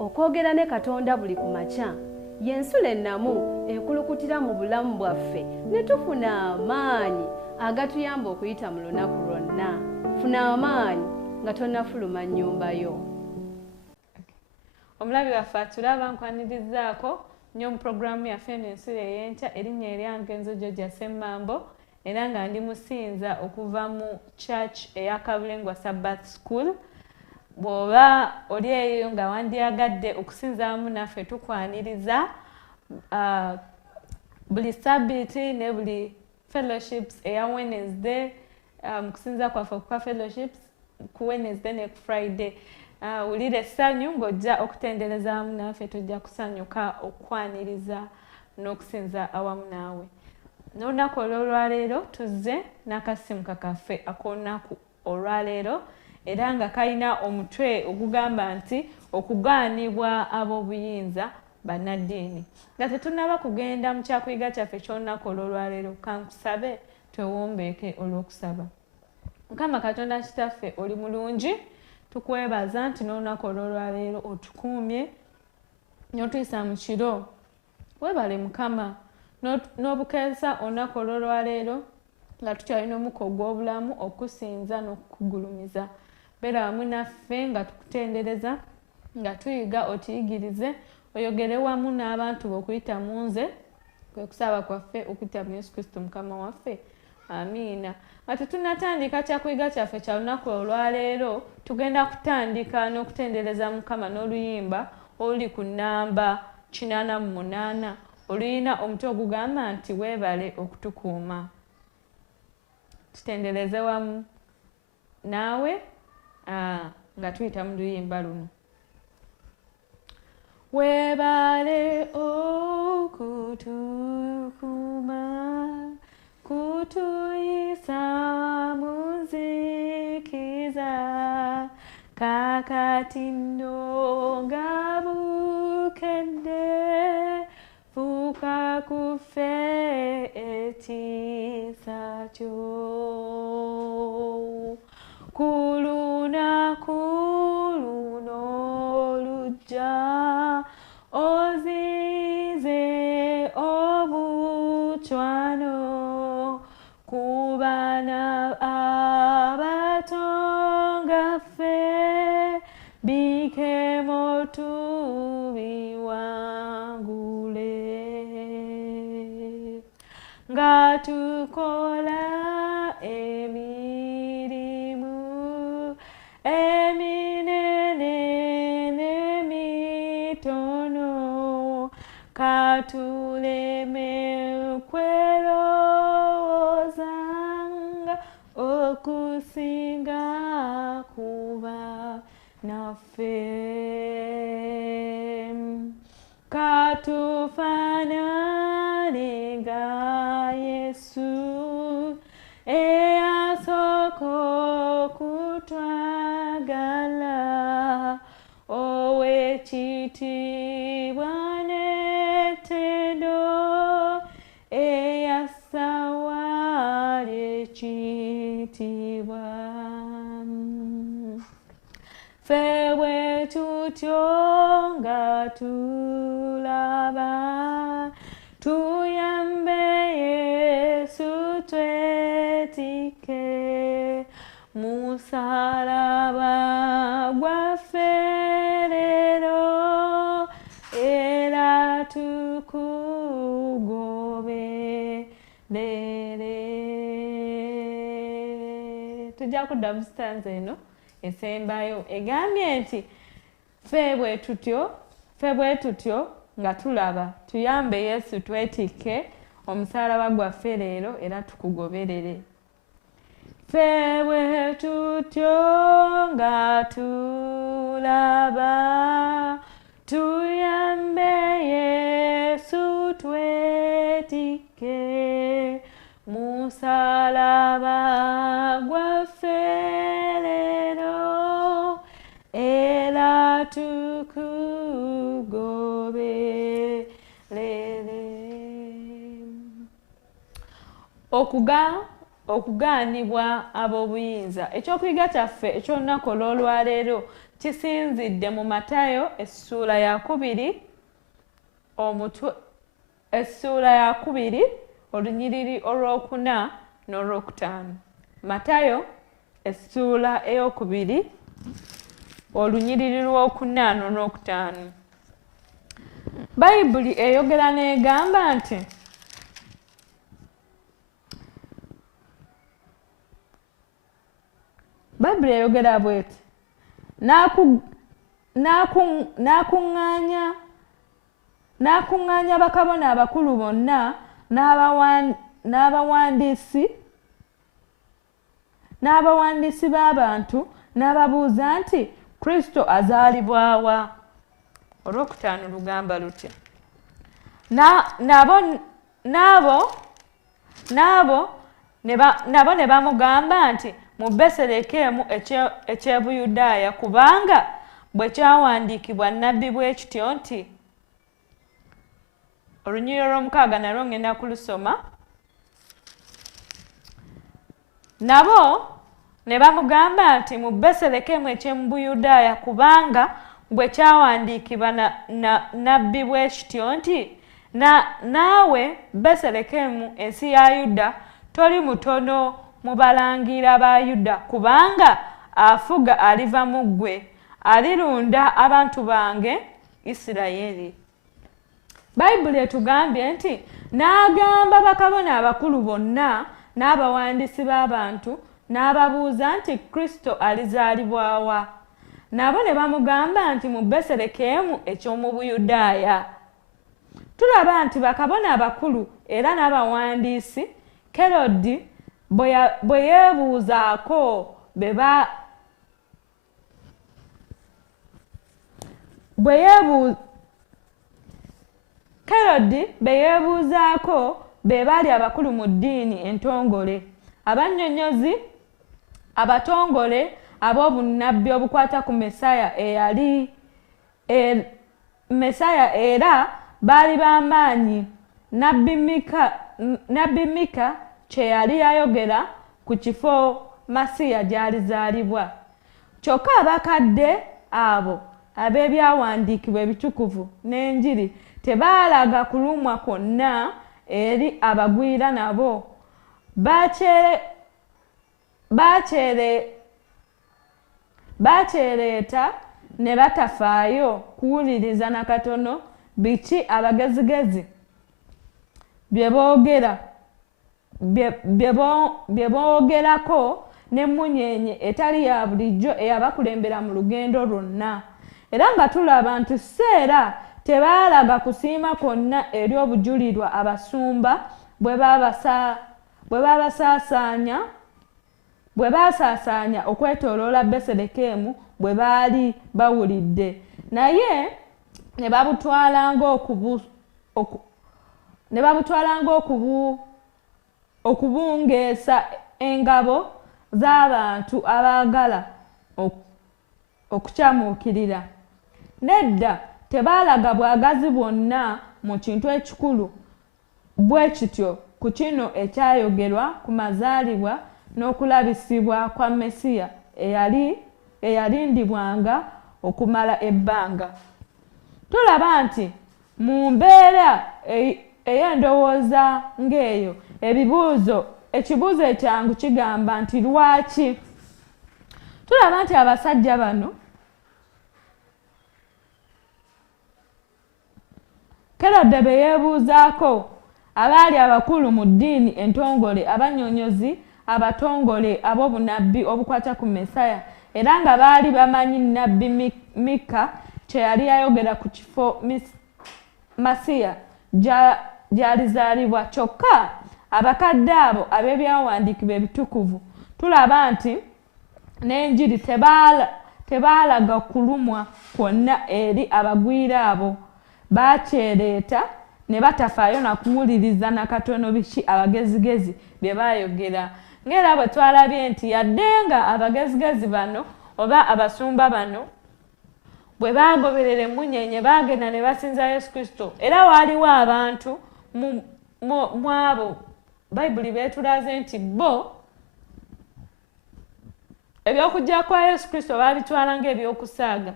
okwogera ne Katonda buli ku makya y'ensulo ennamu ekulukutira mu bulamu bwaffe ne tufuna amaanyi agatuyamba okuyita mu lunaku lwonna. Funa amaanyi nga tonnafuluma nnyumba yo. Omulabi waffe atulaba nkwanirizaako nnyo mu puroguramu yaffe Ensulo Eyenkya, erinnya eryange Nzojo Gya Semmambo era nga ndi musinza okuva mu church eya Kabulengwa Sabbath School. Bw'oba oli eyo nga wandyagadde okusinza wamu naffe tukwaniriza buli Sabiti ne buli fellowships eya Wednesday, mu kusinza kwaffe okwa fellowships ku Wednesday ne ku Friday. Wulira essanyu ng'ojja okutendereza wamu naffe, tujja kusanyuka okukwaniriza n'okusinza awamu naawe. N'olunaku olw'olwaleero tuzze n'akasimuka kaffe ak'olunaku olwaleero era nga kalina omutwe ogugamba nti okugaanibwa ab'obuyinza bannaddiini. Nga tetunnaba kugenda mu kyakuyiga kyaffe ky'olunaku olw'olwaleero, kankusabe twewombeeke olw'okusaba. Mukama Katonda Kitaffe oli mulungi, tukwebaza nti n'olunaku olw'olwaleero otukuumye n'otuyisa mu kiro. Weebale Mukama n'obukeesa olunaku olw'olwaleero nga tukyalina omukka ogw'obulamu okusinza n'okukugulumiza. Beera wamu naffe nga tukutendereza, nga tuyiga otuyigirize, oyogere wamu n'abantu b'okuyita mu nze, kwe kusaba kwaffe okuyita mu Yesu Kristo Mukama waffe. Amiina. Nga tetunnatandika kyakuyiga kyaffe kya lunaku olwaleero, tugenda kutandika n'okutendereza Mukama n'oluyimba oluli ku nnamba 88 oluyina omutwe ogugamba nti weebale okutukuuma. Tutendereze wamu naawe nga tuyita mu luyimba luno. Weebale okutukuuma, kutuyisa mu nzikiza, kakati nno nga bukedde, fuuka kuffe ekisa kyo. Ku lunaku luno olujja, ozize obucwano ku baana abato nga ffe, bikemo tubiwangule. Nga tukola emirimu eminene n'emitono, katuleme kwerowoozanga okusinga kuba naffe. Katufaanane nga Yesu eyasooka okutwagala, ow'ekitiibwa n'ettendo, eyasawala ekitiibwa. Ffe bwe tutyo nga tulaba, tuyambe Yesu twetikke, musalaba gwaffe leero era tukugoberere. Tujja kudda mu stanza eno esembayo egambye nti ffe bwe tutyo nga tulaba, tuyambe Yesu twetikke omusalaba gwaffe leero era tukugoberere. Ffe bwe tutyo nga tulaba, tuyambe Yesu twetikke, musalaba gwaffe leero era tukugoberere. Okugaanibwa ab'obuyinza. Ekyokuyiga kyaffe eky'olunaku olw'olwaleero kisinzidde mu Matayo essuula ya 2 omutwe essuula ya 2 olunyiriri olw'okuna n'olwokutaano. Matayo essuula ey'okubiri olunyiriri lw'okuna n'olwokutaano. Bayibuli eyogera n'egamba nti Bayibuli eyogera bw'eti n'akuŋŋaanya bakabona abakulu bonna n'abawandiisi b'abantu n'ababuuza nti Kristo azaalibwa wa? Olwokutaano lugamba lutya? Nabo ne bamugamba nti mu Beselekemu eky'Ebuyudaaya, kubanga bwe kyawandiikibwa nnabbi bwe kityo nti, olunyiriri olw'omukaaga nalwo ngenda kulusoma. Nabo ne bamugamba nti mu Beselekemu eky'emu Buyudaaya, kubanga bwe kyawandiikibwa nnabbi bwe kityo nti, naawe Beselekemu ensi ya Yuda toli mutono mu balangira ba Yuda, kubanga afuga aliva mu ggwe, alirunda abantu bange Isirayiri. Bayibuli etugambye nti n'agamba bakabona abakulu bonna n'abawandiisi b'abantu n'ababuuza nti Kristo alizaalibwa wa? Nabo ne bamugamba nti mu Beselekemu eky'omu Buyudaaya. Tulaba nti bakabona abakulu era n'abawandiisi Kerodi bwe yeebuuzaako Kerodi be yeebuuzaako be baali abakulu mu ddiini entongole, abannyonnyozi abatongole ab'obunnabbi obukwata ku Mesaya Mesaya era baali b'amaanyi. Nnabbi Mika kye yali yayogera ku kifo Masiya gy'alizaalibwa. Kyokka abakadde abo ab'ebyawandiikibwa ebitukuvu n'enjiri tebaalaga kulumwa kwonna eri abagwira nabo. Bakyereeta ne batafaayo kuwuliriza na katono biki abagezigezi bye boogerako n'emmunyeenye etali ya bulijjo eyabakulembera mu lugendo lwonna. Era nga tulaba nti seera tebaalaga kusiima kwonna eri obujulirwa abasumba bwe baasaasaanya okwetooloola Beselekemu bwe baali bawulidde, naye ne babutwala ng'okubungeesa engabo z'abantu abaagala okukyamuukirira. Nedda, tebaalaga bwagazi bwonna mu kintu ekikulu bwe kityo ku kino ekyayogerwa ku mazaalibwa n'okulabisibwa kwa Mesiya eyalindibwanga okumala ebbanga. Tulaba nti mu mbeera ey'endowooza ng'eyo ekibuuzo ekyangu kigamba nti lwaki? Tulaba nti abasajja bano Kerode be yeebuuzaako abaali abakulu mu ddiini entongole, abannyonnyozi abatongole ab'obunabbi obukwata ku Mesaya, era nga baali bamanyi nnabbi Mika kye yali yayogera ku kifo Masiya gy'alizaalibwa. Kyokka abakadde abo ab'ebyawandiikibwa ebitukuvu tulaba nti n'enjiri tebaalaga kulumwa kwonna eri abagwira abo. Bakyereeta ne batafaayo na kuwuliriza na katono biki abagezigezi bye baayogera. Ng'era bwe twalabye nti yadde nga abagezigezi bano oba abasumba bano bwe baagoberera emmunyeenye baagenda ne basinza Yesu Kristo, era waaliwo abantu mu abo Bayibuli beetulaze nti bo ebyokujja kwa Yesu Kristo babitwala ng'ebyokusaaga.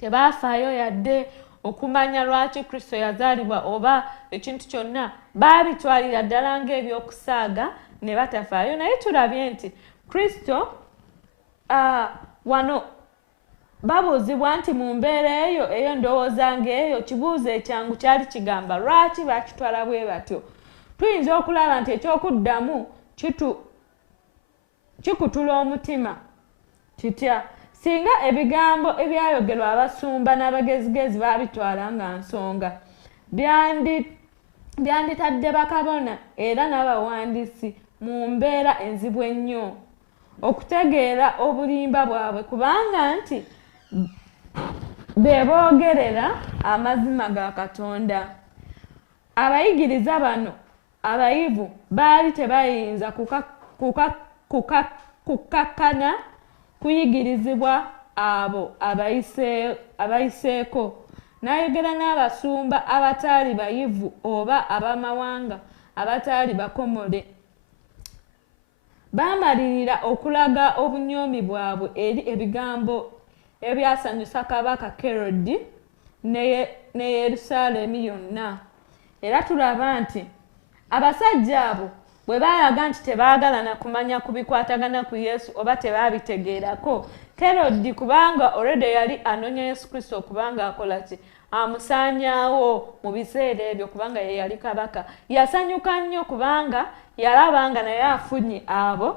Tebaafaayo yadde okumanya lwaki Kristo yazaalibwa oba ekintu kyonna, baabitwalira ddala ng'ebyokusaaga ne batafaayo. Naye tulabye nti Kristo wano babuuzibwa nti mu mbeera eyo ndowooza ng'eyo kibuuzo ekyangu kyali kigamba lwaki bakitwala bwe batyo. Tuyinza okulaba nti ekyokuddamu kikutula omutima kitya singa ebigambo ebyayogerwa abasumba n'abagezigezi baabitwala nga nsonga, byanditadde bakabona era n'abawandiisi mu mbeera enzibu ennyo okutegeera obulimba bwabwe, kubanga nti be boogerera amazima ga Katonda. Abayigiriza bano abayivu baali tebayinza kukakkana kuyigirizibwa abo abayiseeko, n'ayogera n'abasumba abataali bayivu oba abamawanga abataali bakomole. Baamalirira okulaga obunyoomi bwabwe eri ebigambo ebyasanyusa kabaka Kerodi ne Yerusaalemi yonna. Era tulaba nti abasajja abo bwe baalaga nti tebaagala na kumanya ku bikwatagana ku Yesu oba tebaabitegeerako, Kerodi kubanga already yali anoonya Yesu Kristo okubanga akola ki, amusaanyaawo mu biseera ebyo kubanga ye yali kabaka. Yasanyuka nnyo kubanga yalaba nga naye afunye abo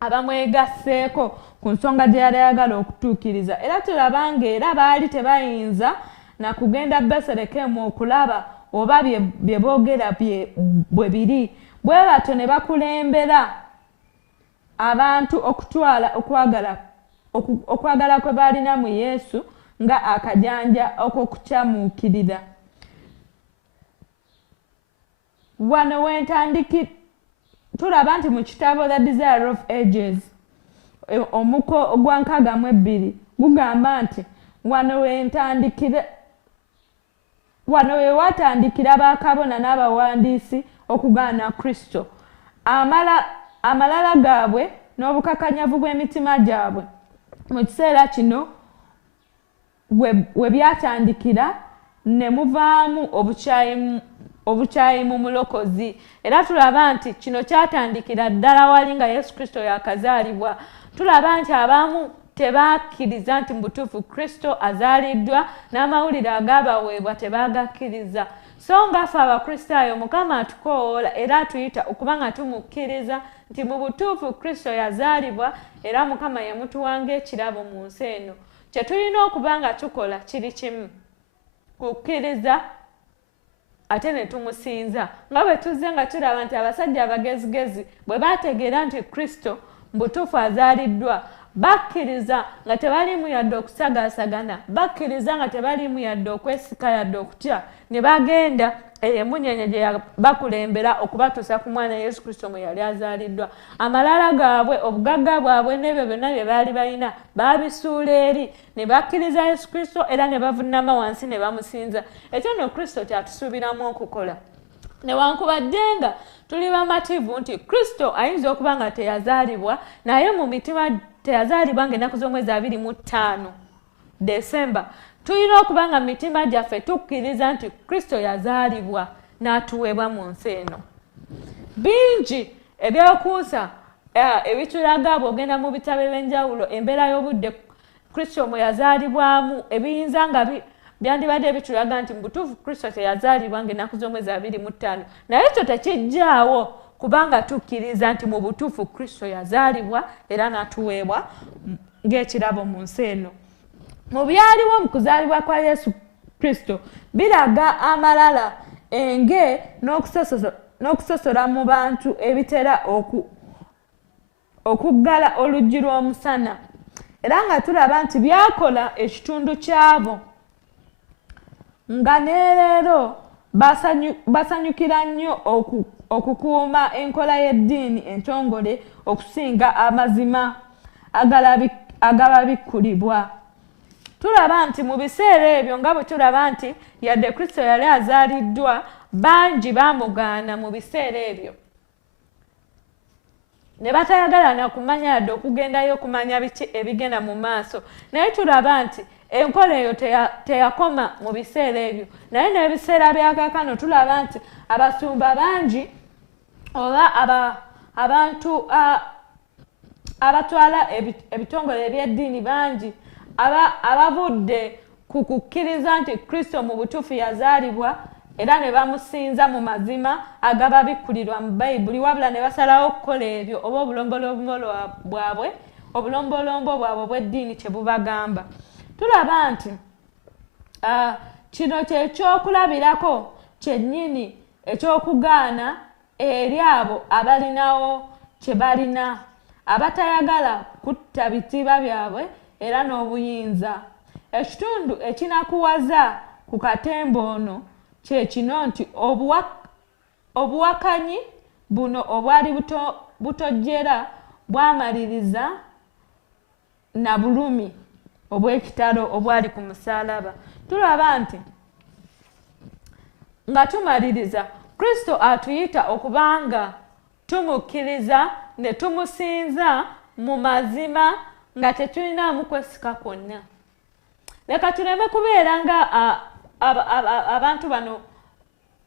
abamwegasseeko ku nsonga gye yali ayagala okutuukiriza. Era tulaba ng'era baali tebayinza na kugenda Beselekemu okulaba oba bye boogera bwe biri. Bwe batyo ne bakulembera abantu okutwala okwagala kwe baalina mu Yesu nga akajanja okukyamuukirira. Wano wentandikira tulaba nti mu kitabo The Desire of Ages omuko ogwa 62 gugamba nti wano we watandikira bakabona n'abawandiisi okugaana Kristo. Amalala gaabwe n'obukakanyavu bw'emitima gyabwe mu kiseera kino we byatandikira ne muvaamu obukyayi mu mulokozi. Era tulaba nti kino kyatandikira ddala wali nga Yesu Kristo yakazaalibwa. Tulaba nti abamu tebakkiriza nti mu butuufu Kristo azaaliddwa, n'amawulire agaabaweebwa tebaagakkiriza. So nga ffe Abakristaayo Mukama atukoola era atuyita okuba nga tumukkiriza nti mu butuufu Kristo yazaalibwa era Mukama yamutuwa ng'ekirabo mu nsi eno. Kye tulina okuba nga tukola kiri kimu, kukkiriza ate ne tumusinza. Nga bwe tuzze nga tulaba nti abasajja abagezigezi bwe baategeera nti Kristo mu butuufu azaaliddwa, bakkiriza nga tebaliimu yadde okusagaasagana, bakkiriza nga tebaliimu yadde okwesika yadde okutya, ne bagenda emunyenye gye bakulembera okubatuusa ku mwana Yesu Kristo mwe yali azaaliddwa. Amalala gaabwe, obugagga bwabwe n'ebyo byonna bye baali balina baabisuula eri, ne bakkiriza Yesu Kristo era ne bavuunama wansi ne bamusinza. Ekyo nno Kristo kyatusuubiramu okukola. Newankubadde nga tuli bamativu nti Kristo ayinza okuba nga teyazaalibwa, naye mu mitima teyazaalibwa ng'ennaku z'omwezi 25 Desemba. Tulina okuba nga mu mitima gyaffe tukkiriza nti Kristo yazaalibwa n'atuweebwa mu nsi eno. Bingi ebyokuusa ebitulaga bw'ogenda mu bitabo eby'enjawulo embeera y'obudde Kristo mwe yazaalibwamu ebiyinza nga byandibadde bitulaga nti mu butuufu Kristo teyazaalibwa ng'ennaku z'omwezi 25, naye ekyo tekijjaawo kubanga tukkiriza nti mu butuufu Kristo yazaalibwa era n'atuweebwa ng'ekirabo mu nsi eno. Mu byaliwo mu kuzaalibwa kwa Yesu Kristo biraga amalala, enge n'okusosola mu bantu ebitera okuggala oluggi lw'omusana, era nga tulaba nti byakola ekitundu kyabo nga neeleero basanyukira nnyo okukuuma enkola y'eddiini entongole okusinga amazima agaba bikkulibwa. Tulaba nti mu biseera ebyo nga bwe tulaba nti yadde Kristo yali azaaliddwa, bangi baamugaana mu biseera ebyo. ne batayagala na kumanya yadde okugendayo okumanya biki ebigenda mu maaso. Naye tulaba nti enkola eyo teyakoma mu biseera ebyo, naye n'ebiseera bya kaakano tulaba nti abasumba bangi oba abantu abatwala ebitongole eby'eddiini bangi abavudde ku kukkiriza nti Kristo mu butuufu yazaalibwa era ne bamusinza mu mazima agababikkulirwa mu Bayibuli, wabula ne basalawo okukola ebyo oba obulombolombo bwabwe bw'eddiini kye bubagamba. Tulaba nti kino kyekyokulabirako kyennyini ekyokugaana eri abo abalinawo kye balina, abatayagala kutta bitiibwa byabwe era n'obuyinza. Ekitundu ekinakuwaza ku katembo ono kye kino nti obuwakanyi buno obwali butojjera bwamaliriza na bulumi obw'ekitalo obwali ku musaalaba. Tulaba nti nga tumaliriza Kristo atuyita okubanga tumukkiriza ne tumusinza mu mazima nga tetulinaamu kwesika kwonna. Leka tuleme kubeera nga abantu bano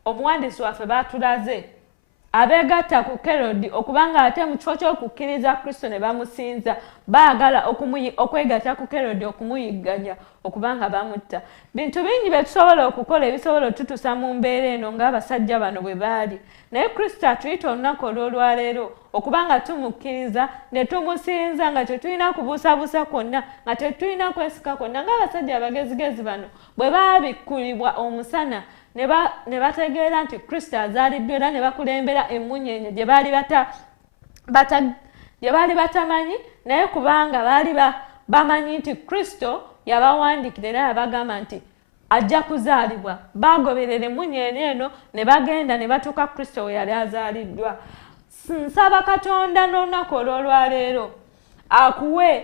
omuwandiisi waffe batulaze abeegatta ku Kerodi okubanga ate mu kifo ky'okukkiriza Kristo ne bamusinza baagala okwegatta ku Kerodi okumuyigganya okubanga bamutta. Bintu bingi bye tusobola okukola ebisobola otutuusa mu mbeera eno ng'abasajja bano bwe baali, naye Kristo atuyita olunaku olw'olwaleero okubanga tumukkiriza ne tumusinza nga tetulina kubuusabuusa kwonna, nga tetulina kwesika kwonna, ng'abasajja abagezigezi bano bwe baabikkulibwa omusana ne bategeera nti Kristo azaaliddwa era ne bakulembera emmunyeenye gye baali batamanyi, naye kubanga baali bamanyi nti Kristo yabawandiikira era yabagamba nti ajja kuzaalibwa, bagoberera emmunyeenye eno ne bagenda ne batuuka Kristo we yali azaaliddwa. Nsaba Katonda n'olunaku olw'olwaleero akuwe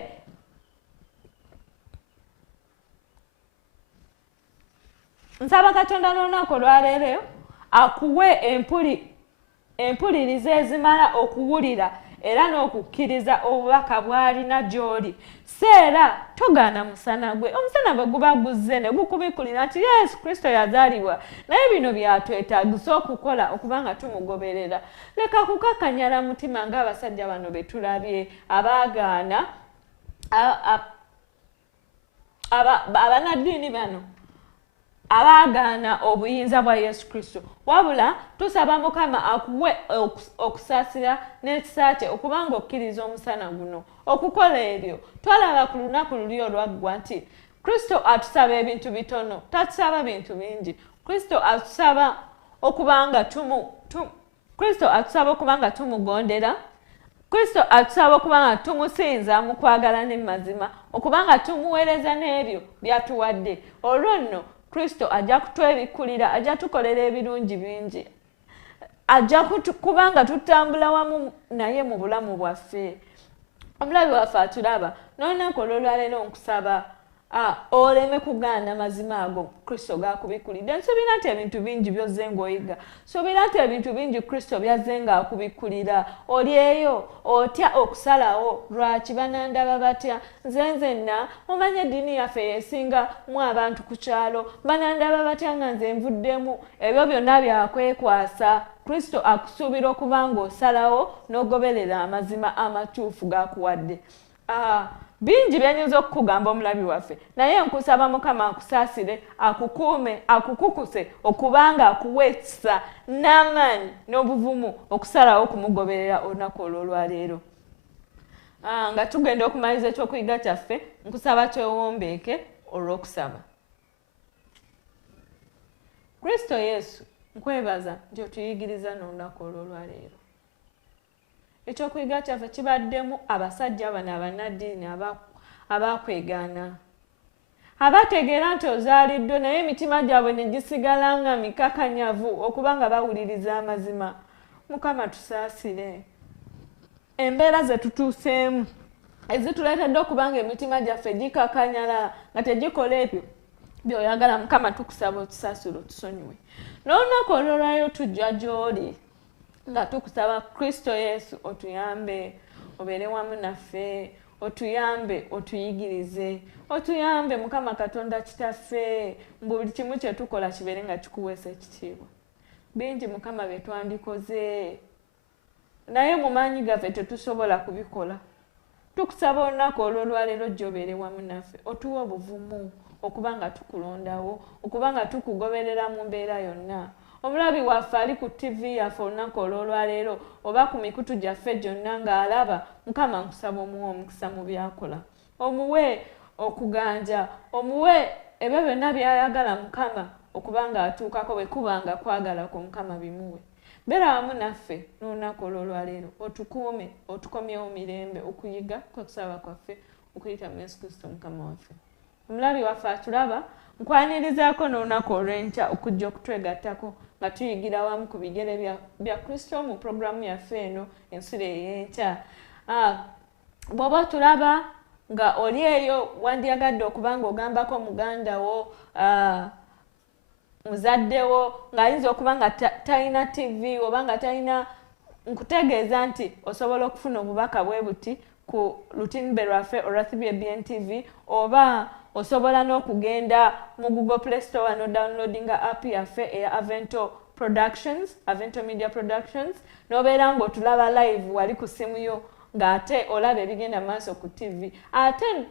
empuliriza ezimala okuwulira era n'okukkiriza obubaka bw'alina gy'oli. Seera togaana musana gwe, omusana bwe guba guzze ne gukubikulira nti Yesu Kristo yazaalibwa, naye bino byatwetaagisa okukola okubanga tumugoberera. Leka kukakanyala mutima ng'abasajja bano be tulabye abaagaana abannaddiini bano abaagaana obuyinza bwa Yesu Kristo. Wabula tusaba Mukama akuwe okusaasira n'ekisa kye okubanga okkiriza omusana guno okukola ebyo. Twalaba ku lunaku luli olwaggwa nti Kristo atusaba ebintu bitono, tatusaba bintu bingi. Kristo atusaba okubanga tumugondera, Kristo atusaba okubanga tumusinza mu kwagala n'emazima, okubanga tumuweereza n'ebyo byatuwadde. Olwo nno Kristo ajja kutwebikkulira, ajja tukolera ebirungi bingi, ajja kubanga tutambula wamu naye mu bulamu bwaffe. Omulabi waffe atulaba n'olunaku olw'olwaleero nkusaba oleme kugaana mazima ago Kristo gakubikkulidde. Nsuubira nti ebintu bingi by'ozze ng'oyiga, nsuubira nti ebintu bingi Kristo byazze ng'akubikkulira. Oli eyo otya okusalawo lwaki banandaba batya, nzenna omanye eddiini yaffe yeesinga mu abantu ku kyalo, banandaba batya nga nze nvuddemu. Ebyo byonna byakwekwasa. Kristo akusuubira okuba ng'osalawo n'ogoberera amazima amatuufu g'akuwadde. Bingi by'anyuza okukugamba omulabi waffe, naye nkusaba Mukama akusaasire, akukuume, akukukuse okubanga akuwa ekisa n'amaanyi n'obuvumu okusalawo okumugoberera olunaku olw'olwaleero. Nga tugenda okumaliriza ekyokuyiga kyaffe, nkusaba twewombeeke olw'okusaba. Kristo Yesu, nkwebaza nti otuyigiriza n'olunaku olw'olwaleero. Ekyokuyiga kyaffe kibaddemu abasajja bano abannaddiini abakwegaana, abategeera nti ozaaliddwe naye emitima gyabwe ne gisigala nga mikakanyavu okuba nga bawuliriza amazima. Mukama tusaasire. Embeera ze tutuuseemu ezituleetedde okuba nga emitima gyaffe gikakanyala nga tegikola ebyo by'oyagala, Mukama tukusaba otusaasire otusonyiwe. N'olunaku olw'olwaleero tujja gy'oli nga tukusaba Kristo Yesu otuyambe. obeere wamu naffe, otuyambe, otuyigirize, otuyambe Mukama Katonda kitaffe, buli kimu kye tukola kibeere nga kikuweesa ekitiibwa. Bingi Mukama bye twandikoze naye mu maanyi gaffe tetusobola kubikola. Tukusaba olunaku olw'olwaleero gy'obeere wamu naffe, otuwe obuvumu okuba nga tukulondawo, okuba nga tukugoberera mu mbeera yonna. Omulabi waffe ali ku TV yaffe olunaku olw'olwaleero oba ku mikutu gyaffe gyonna ng'alaba, Mukama nkusaba omuwe omukisa mu byakola, omuwe okuganja, omuwe ebyo byonna by'ayagala Mukama okuba ng'atuukako bwe kuba nga kwagala ku Mukama bimuwe. Beera wamu naffe n'olunaku olw'olwaleero, otukuume, otukomyewo mirembe okuyiga kwekusaba kwaffe okuyita mu Yesu Kristo Mukama waffe. Omulabi waffe atulaba, nkwanirizaako n'olunaku olw'enkya okujja okutwegattako nga tuyigira wamu ku bigere bya Kristo mu puroguramu yaffe eno Ensulo Eyenkya. Bw'oba otulaba nga oli eyo wandyagadde okuba ng'ogambako muganda wo, muzaddewo ng'ayinza okuba nga talina TV oba nga talina, nkutegeeza nti osobola okufuna obubaka bwe buti ku lutimbe lwaffe olwa BNTV, oba osobola n'okugenda mu Google Play Store no downloadinga app yaffe eya AvventoProductions, AvventoMedia Productions, n'obeera ng'otulaba live wali ku simu yo ng'ate olaba ebigenda maaso ku TV. Ate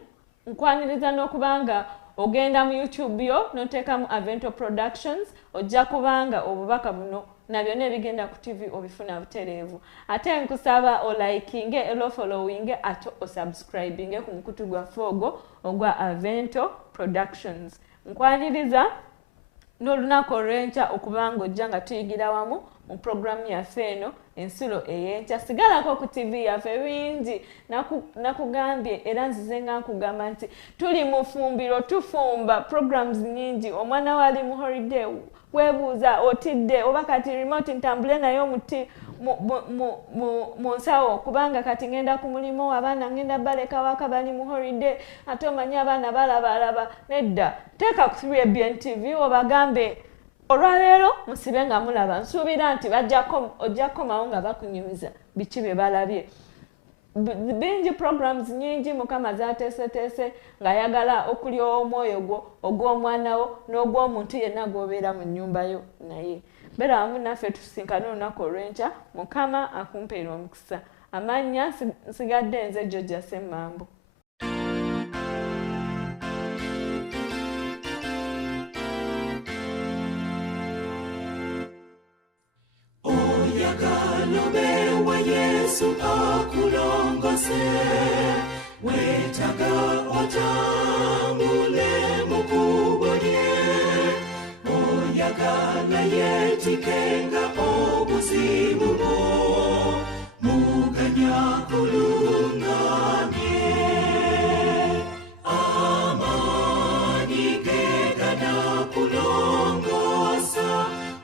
nkwaniriza n'okuba nga ogenda mu YouTube yo n'oteekamu AvventoProductions, ojja kubanga obubaka buno na byonna ebigenda ku TV obifuna butereevu. Ate nkusaba olaikinge, followinge, ate osubscribinge ku mukutu gwaffe ogwo ogwa AvventoProductions. Nkwaniriza n'olunaku olw'enkya okuba ng'ojja nga tuyigira wamu mu puroguramu yaffe eno Ensulo Eyenkya. Sigalako ku TV yaffe bingi nakugambye era nzize nga nkugamba nti tuli mu fumbiro, tufumba programs nyingi. Omwana we ali mu holiday, weebuuza otidde oba kati remote ntambule nayo muti mu nsawo kubanga kati ngenda ku mulimu, abaana ngenda baleka waka bali mu holiday, ate omanyi abaana balabalaba. Nedda, teeka ku BNTV obagambe olwaleero musibe nga mulaba. Nsuubira nti ojja kukomawo nga bakunyumiza biki bye balabye. Bingi programs nyingi Mukama zaateeseteese ng'ayagala okulyowa omwoyo gwo ogw'omwana wo n'ogw'omuntu yenna gw'obeera mu nnyumba yo naye. Beera wamu naffe tusinkane olunaku olw'enkya, Mukama akumpeera omukisa. Amannya nsigadde nze Georgia Semmambo. Oyagala Yesu akulongose, wetaga otambule mu kkubo lye. Oyagala yeetikenga obuzibu bwo, muganya kulungamye. Amaanyi ge ganakulongosa,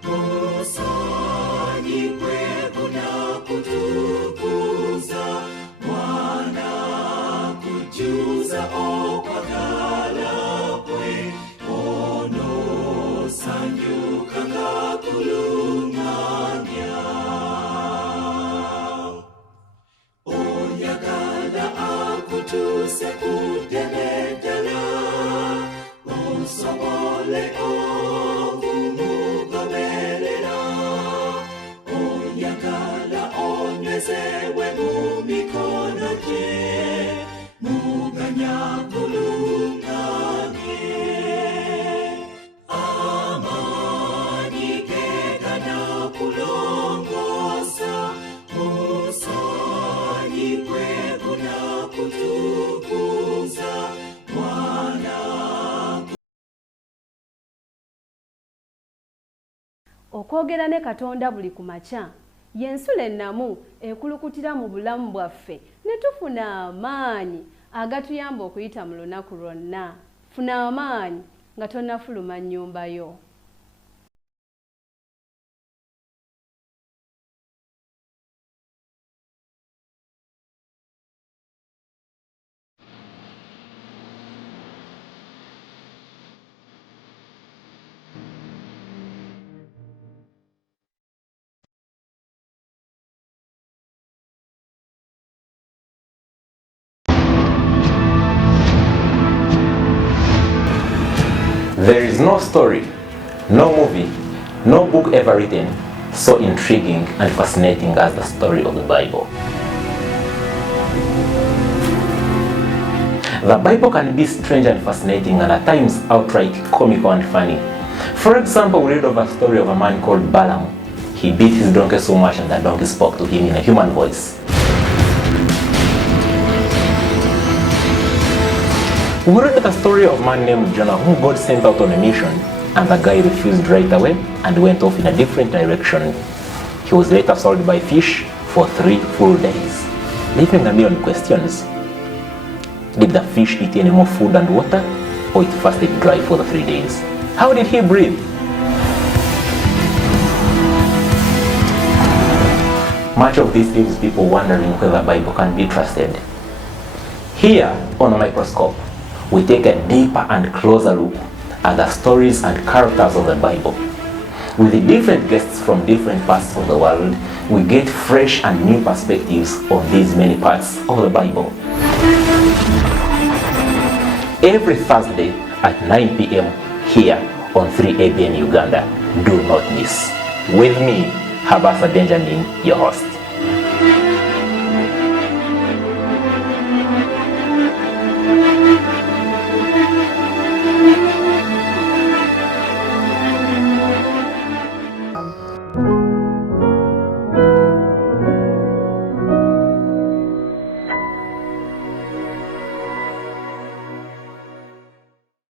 musanyi gwe gunakutukuza. Mwana kujuza okwagala kwe, ono sanyuka ngakulungamya. Oyagala akutuse ku ddebe ddala, osobole okumugoberera. Oyagala onywezebwe mu mikono gye, muganya kulungamye. Amaanyi ge ganakulongosa, musanyi gwe gunakutukuza. Mwana okwogera ne Katonda buli ku makya y'ensulo ennamu ekulukutira mu bulamu bwaffe ne tufuna amaanyi agatuyamba okuyita mu lunaku lwonna. Funa amaanyi nga tonnafuluma nnyumba yo. There is no story, no movie, no book ever written so intriguing and fascinating as the story of the Bible. The Bible can be strange and fascinating and at times outright comical and funny. For example, we read of a story of a man called Balaam. He beat his donkey so much and the donkey spoke to him in a human voice. We read the story of a man named Jonah whom God sent out on a mission, and the guy refused right away and went off in a different direction. He was later sold by fish for 3 full days, leaving a million questions. Did the fish eat any more food and water, or it fasted dry for the 3 days? How did he breathe? Much of this leaves people wondering whether the Bible can be trusted. Here, on a microscope, we take a deeper and closer look at the stories and characters of the Bible. With the different guests from different parts of the world, we get fresh and new perspectives on these many parts of the Bible. Every Thursday at 9 p.m. here on 3ABN Uganda. Do not miss. With me, Habasa Benjamin, your host.